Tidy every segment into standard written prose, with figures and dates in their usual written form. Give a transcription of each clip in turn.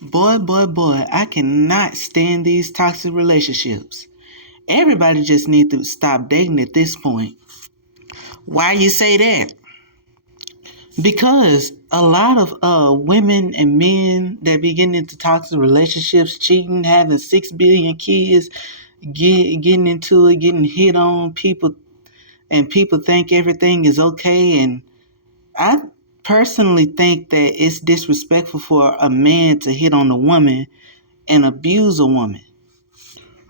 Boy, I cannot stand these toxic relationships. Everybody just need to stop dating at this point. Why you say that? Because a lot of women and men that be getting into toxic relationships, cheating, having 6 billion kids, getting into it, getting hit on, people think everything is okay. And I personally think that it's disrespectful for a man to hit on a woman and abuse a woman.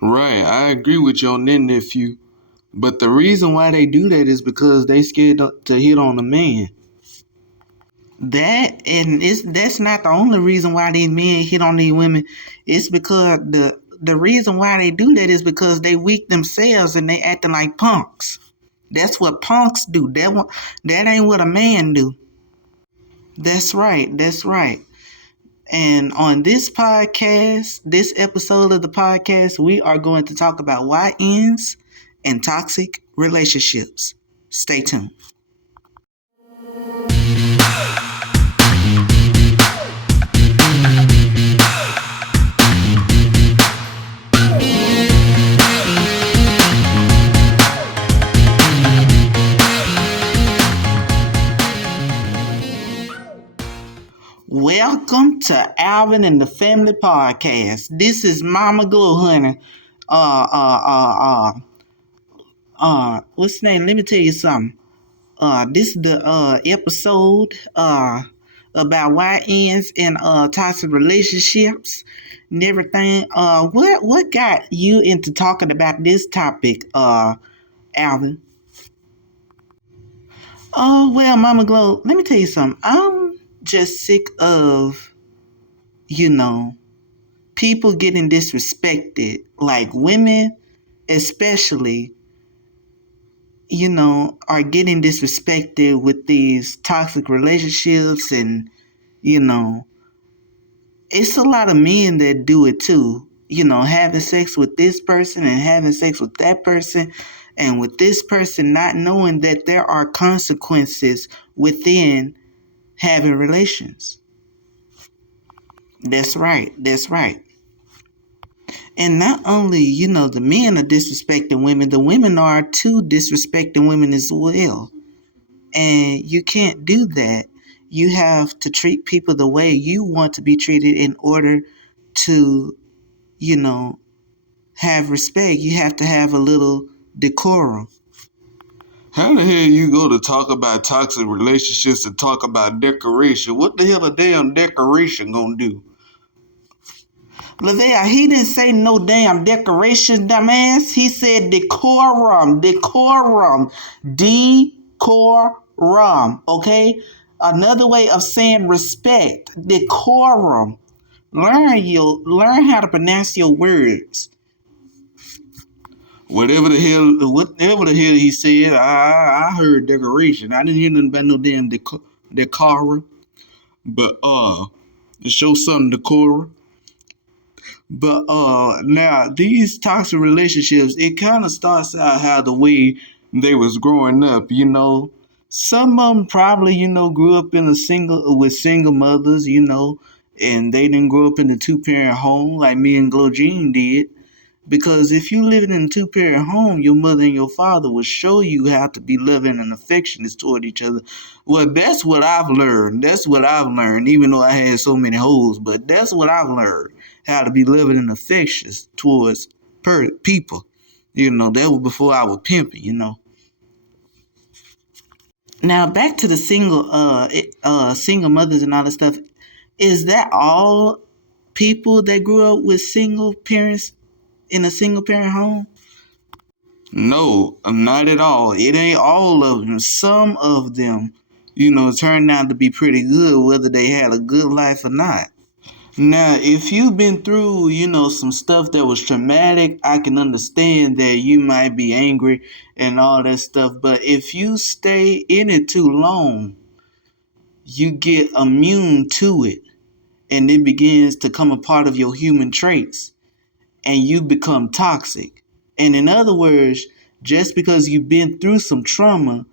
Right, I agree with you on that, nephew. But the reason why they do that is because they scared to hit on a man. That's not the only reason why these men hit on these women. It's because the reason why they do that is because they weak themselves and they acting like punks. That's what punks do. That ain't what a man do. That's right. That's right. And on this podcast, this episode of the podcast, we are going to talk about YNs and toxic relationships. Stay tuned. Welcome to Alvin and the Family Podcast. This is Mama Glow Honey. What's the name? Let me tell you something. This is the episode about YNs and toxic relationships and everything. What got you into talking about this topic, Alvin? Oh well, Mama Glow. Let me tell you something. I'm just sick of you know people getting disrespected, like women, especially. Are getting disrespected with these toxic relationships and you know it's a lot of men that do it too, having sex with this person and having sex with that person and with this person, not knowing that there are consequences within having relations. That's right. And not only, the men are disrespecting women, the women are too disrespecting women as well. And you can't do that. You have to treat people the way you want to be treated in order to, you know, have respect. You have to have a little decorum. How the hell you go to talk about toxic relationships and talk about decoration? What the hell a damn decoration gonna do? Lavelle, he didn't say no damn decoration, dumbass. He said decorum. Decorum. Okay? Another way of saying respect. Decorum. Learn how to pronounce your words. Whatever the hell he said, I heard decoration. I didn't hear nothing about no damn decorum. But to show something decorum. But now these toxic relationships, it kind of starts out how the way they was growing up. Some of them probably grew up in a single mothers, and they didn't grow up in a 2-parent home like me and Glow Jean did. Because if you living in a 2-parent home, your mother and your father will show you how to be loving and affectionate toward each other. Well, that's what I've learned. Even though I had so many hoes, but that's what I've learned. How to be loving and affectionate towards people. That was before I was pimping. Now back to the single mothers and all that stuff. Is that all people that grew up with single parents in a single parent home? No, not at all. It ain't all of them. Some of them, turned out to be pretty good, whether they had a good life or not. Now, if you've been through, some stuff that was traumatic, I can understand that you might be angry and all that stuff. But if you stay in it too long, you get immune to it and it begins to become a part of your human traits and you become toxic. And in other words, just because you've been through some trauma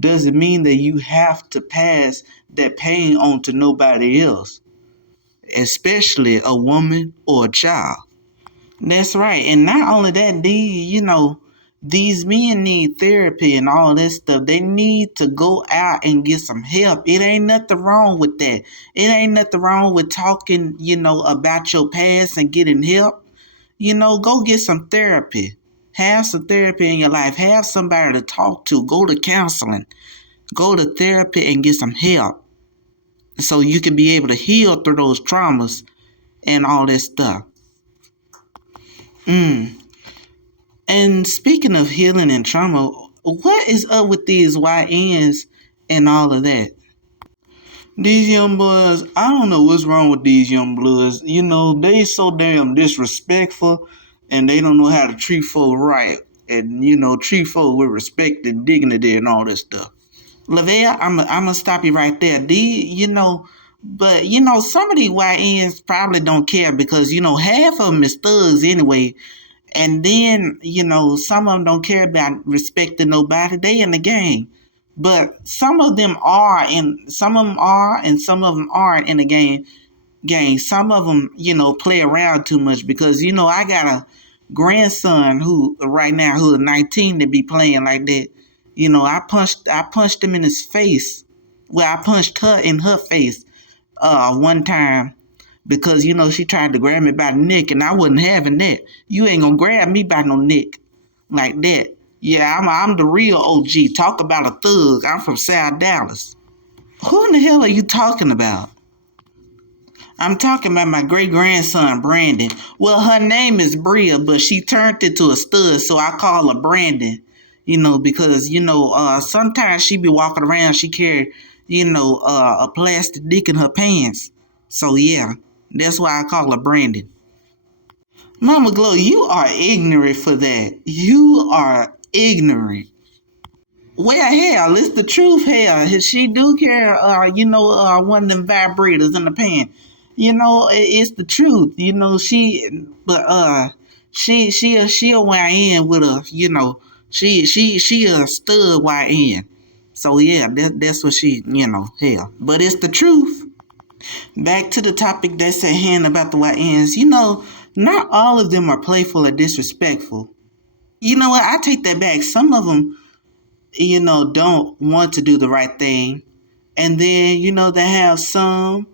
doesn't mean that you have to pass that pain on to nobody else. especially a woman or a child. That's right. And not only that, these men need therapy and all that stuff. They need to go out and get some help. It ain't nothing wrong with that. It ain't nothing wrong with talking, about your past and getting help. Go get some therapy. Have some therapy in your life. Have somebody to talk to. Go to counseling. Go to therapy and get some help so you can be able to heal through those traumas and all that stuff. And speaking of healing and trauma, what is up with these YNs and all of that? These young boys, I don't know what's wrong with these young bloods. They so damn disrespectful and they don't know how to treat folk right. And, treat folk with respect and dignity and all that stuff. Lavelle, I'm gonna stop you right there. But some of these YNs probably don't care because half of them is thugs anyway. And then, some of them don't care about respecting nobody. They in the gang. But some of them are, and some of them are, and some of them aren't in the gang. Some of them, play around too much because, I got a grandson who right now who's 19 to be playing like that. I punched him in his face. Well, I punched her in her face one time because she tried to grab me by the neck and I wasn't having that. You ain't gonna grab me by no neck like that. Yeah, I'm the real OG. Talk about a thug. I'm from South Dallas. Who in the hell are you talking about? I'm talking about my great grandson Brandon. Well, her name is Bria, but she turned into a stud, so I call her Brandon. Because sometimes she be walking around, she carry a plastic dick in her pants. So yeah, that's why I call her Brandon. Mama Glow, you are ignorant for that. You are ignorant. Well, hell, it's the truth. Hell, she do carry, one of them vibrators in the pan. It's the truth. She a YN with a, she a stud YN. So yeah, that's what she, hell. But it's the truth. Back to the topic that's at hand about the YNs. Not all of them are playful or disrespectful. You know what? I take that back. Some of them, don't want to do the right thing. And then, they have some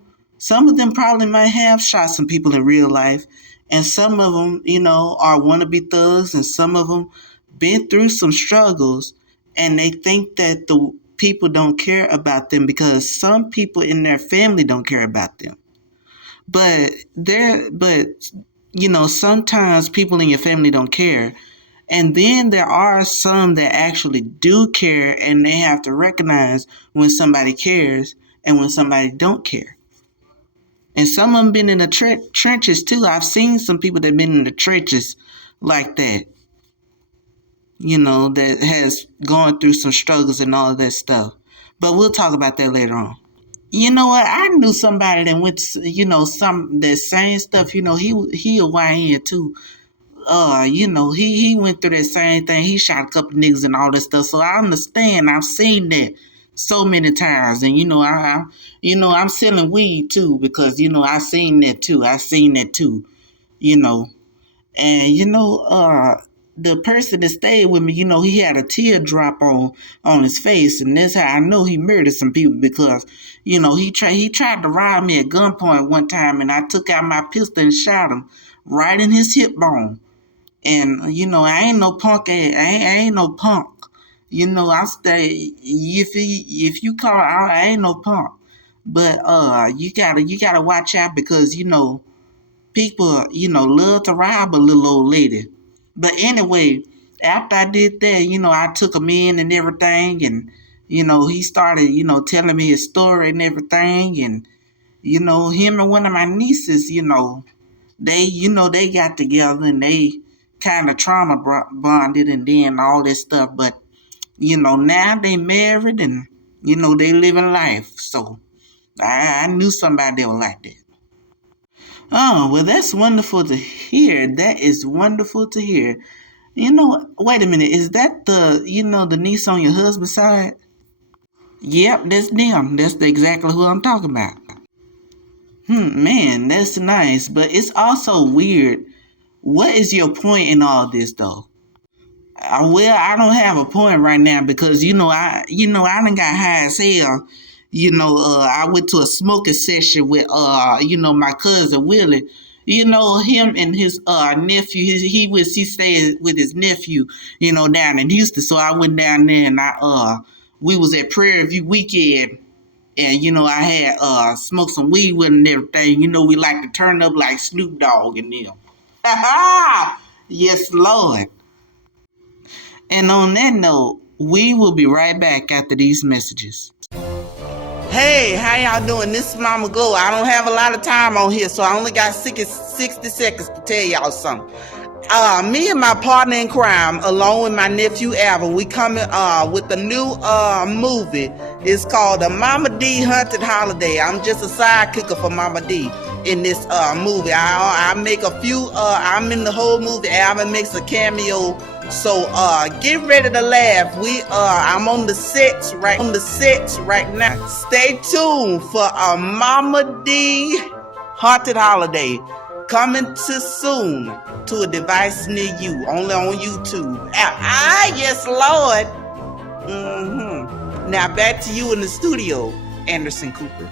of them probably might have shot some people in real life. And some of them, are wannabe thugs. And some of them been through some struggles. And they think that the people don't care about them because some people in their family don't care about them. But sometimes people in your family don't care. And then there are some that actually do care and they have to recognize when somebody cares and when somebody don't care. And some of them been in the trenches too. I've seen some people that been in the trenches like that. That has gone through some struggles and all of that stuff. But we'll talk about that later on. You know what? I knew somebody that went, some that same stuff. He a YN too. He went through that same thing. He shot a couple niggas and all that stuff. So I understand. I've seen that so many times, and I'm selling weed too because I seen that too. I seen that too. And the person that stayed with me, he had a teardrop on his face, and that's how I know he murdered some people because he tried to rob me at gunpoint one time, and I took out my pistol and shot him right in his hip bone. And I ain't no punk. I ain't no punk. I stay. If you call, I ain't no punk. But you gotta watch out because people love to rob a little old lady. But anyway, after I did that, I took him in and everything, and he started telling me his story and everything, and him and one of my nieces, they got together and they kind of trauma bonded and then all this stuff. But now they married and they living life. So I knew somebody that was like that. Oh, well, that's wonderful to hear. That is wonderful to hear. Wait a minute. Is that the niece on your husband's side? Yep, that's them. That's exactly who I'm talking about. Man, that's nice, but it's also weird. What is your point in all this, though? Well, I don't have a point right now because I done got high as hell. I went to a smoking session with my cousin Willie. Him and his nephew. He stayed with his nephew. Down in Houston. So I went down there and we was at Prairie View weekend. And I had smoked some weed with him and everything. We like to turn up like Snoop Dogg and them. Yes, Lord. And on that note, we will be right back after these messages. Hey, how y'all doing? This is Mama Go. I don't have a lot of time on here, so I only got 60 seconds to tell y'all something. Me and my partner in crime, along with my nephew Alvin, we coming with a new movie. It's called The Mama D Haunted Holiday. I'm just a side kicker for Mama D in this movie. I make a few. I'm in the whole movie. Alvin makes a cameo. So get ready to laugh. I'm on the sets right now. Stay tuned for a Mama D Haunted Holiday. Coming to soon to a device near you, only on YouTube. Yes, Lord. Now back to you in the studio, Anderson Cooper.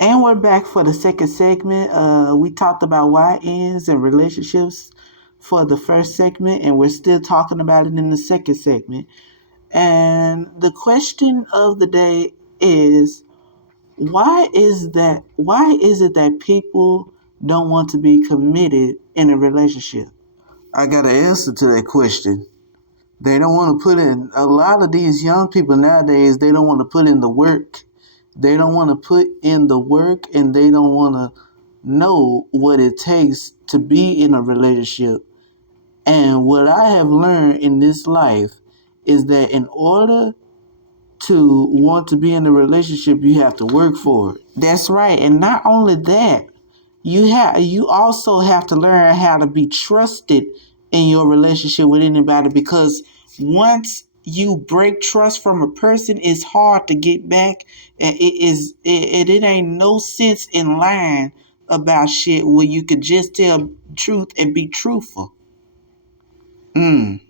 And we're back for the second segment. We talked about YNs and relationships for the first segment, and we're still talking about it in the second segment. And the question of the day is, why is it that people don't want to be committed in a relationship? I got an answer to that question. They don't want to put in, a lot of these young people nowadays, they don't want to put in the work. They don't want to put in the work, and they don't want to know what it takes to be in a relationship. And what I have learned in this life is that in order to want to be in a relationship, you have to work for it. That's right. And not only that, you also have to learn how to be trusted in your relationship with anybody, because once you break trust from a person, it's hard to get back, and it ain't no sense in lying about shit where you could just tell truth and be truthful. And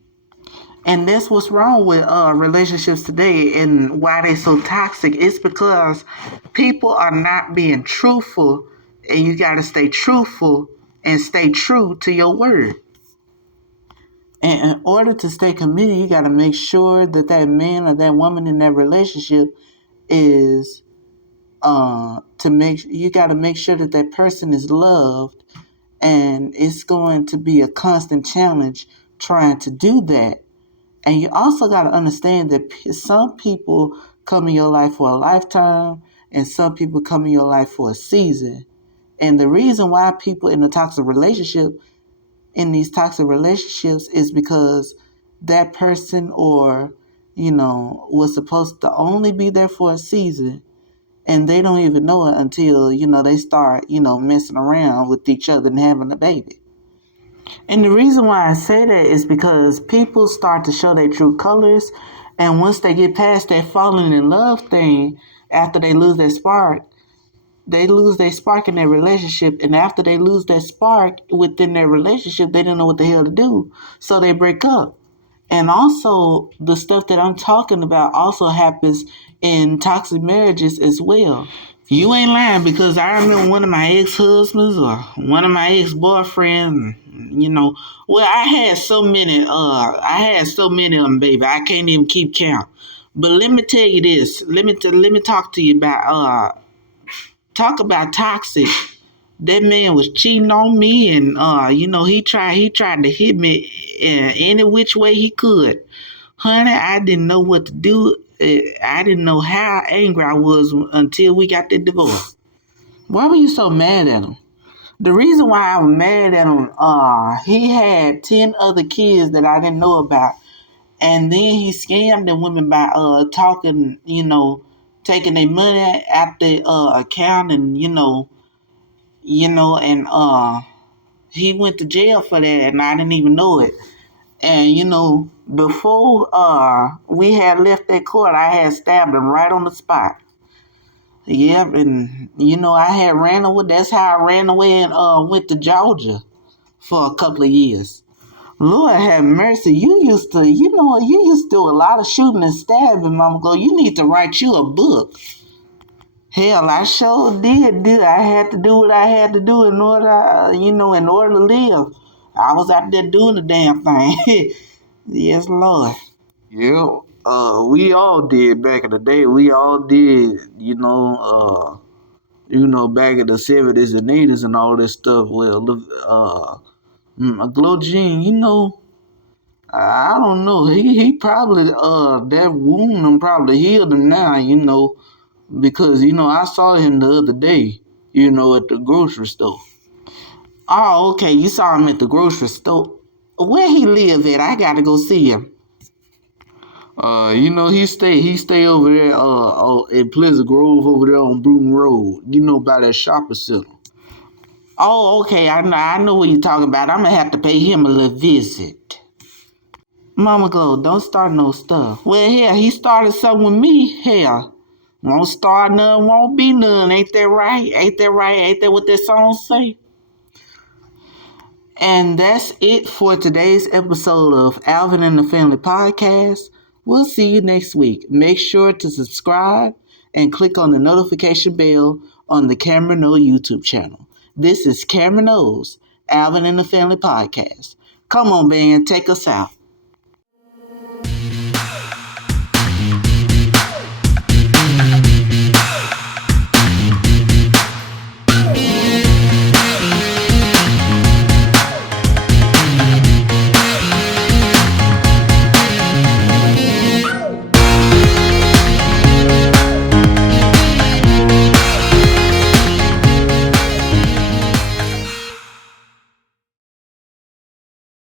that's what's wrong with relationships today and why they're so toxic. It's because people are not being truthful, and you got to stay truthful and stay true to your word. And in order to stay committed, you got to make sure that that man or that woman in that relationship is you got to make sure that that person is loved, and it's going to be a constant challenge trying to do that. And you also got to understand that some people come in your life for a lifetime, and some people come in your life for a season. And the reason why people in these toxic relationships is because that person was supposed to only be there for a season, and they don't even know it until, they start, messing around with each other and having a baby. And the reason why I say that is because people start to show their true colors, and once they get past that falling in love thing, after they lose their spark, they lose their spark in their relationship, and after they lose that spark within their relationship, they don't know what the hell to do, so they break up. And also, the stuff that I'm talking about also happens in toxic marriages as well. You ain't lying, because I remember one of my ex-husbands or one of my ex-boyfriends, well, I had so many of them, baby. I can't even keep count. But let me tell you this. Let me talk to you about talk about toxic. That man was cheating on me, and he tried to hit me in any which way he could. Honey, I didn't know what to do. I didn't know how angry I was until we got the divorce. Why were you so mad at him? The reason why I was mad at him, he had 10 other kids that I didn't know about. And then he scammed the women by talking, taking their money out the account and and he went to jail for that and I didn't even know it. And before we had left that court, I had stabbed him right on the spot. Yep, and I had ran away. That's how I ran away and went to Georgia for a couple of years. Lord have mercy. You used to do a lot of shooting and stabbing, Mama Go. You need to write you a book. Hell, I sure did. I had to do what I had to do in order, in order to live. I was out there doing the damn thing. Yes, Lord. Yeah, we all did back in the day. We all did, back in the 70s and 80s and all this stuff. Well, Glow Jean, I don't know. He probably that wound him probably healed him now, because I saw him the other day, at the grocery store. Oh, okay, you saw him at the grocery store. Where he live at? I gotta go see him. He stay over there in Pleasant Grove over there on Bruton Road, by that shopping center. Oh, okay, I know what you're talking about. I'm gonna have to pay him a little visit. Mama Glow, don't start no stuff. Well, hell, he started something with me. Hell, won't start none, won't be none. Ain't that right? Ain't that right? Ain't that what that song say? And that's it for today's episode of Alvin and the Family Podcast. We'll see you next week. Make sure to subscribe and click on the notification bell on the Kameron YouTube channel. This is Kameron Alvin and the Family Podcast. Come on, man, take us out.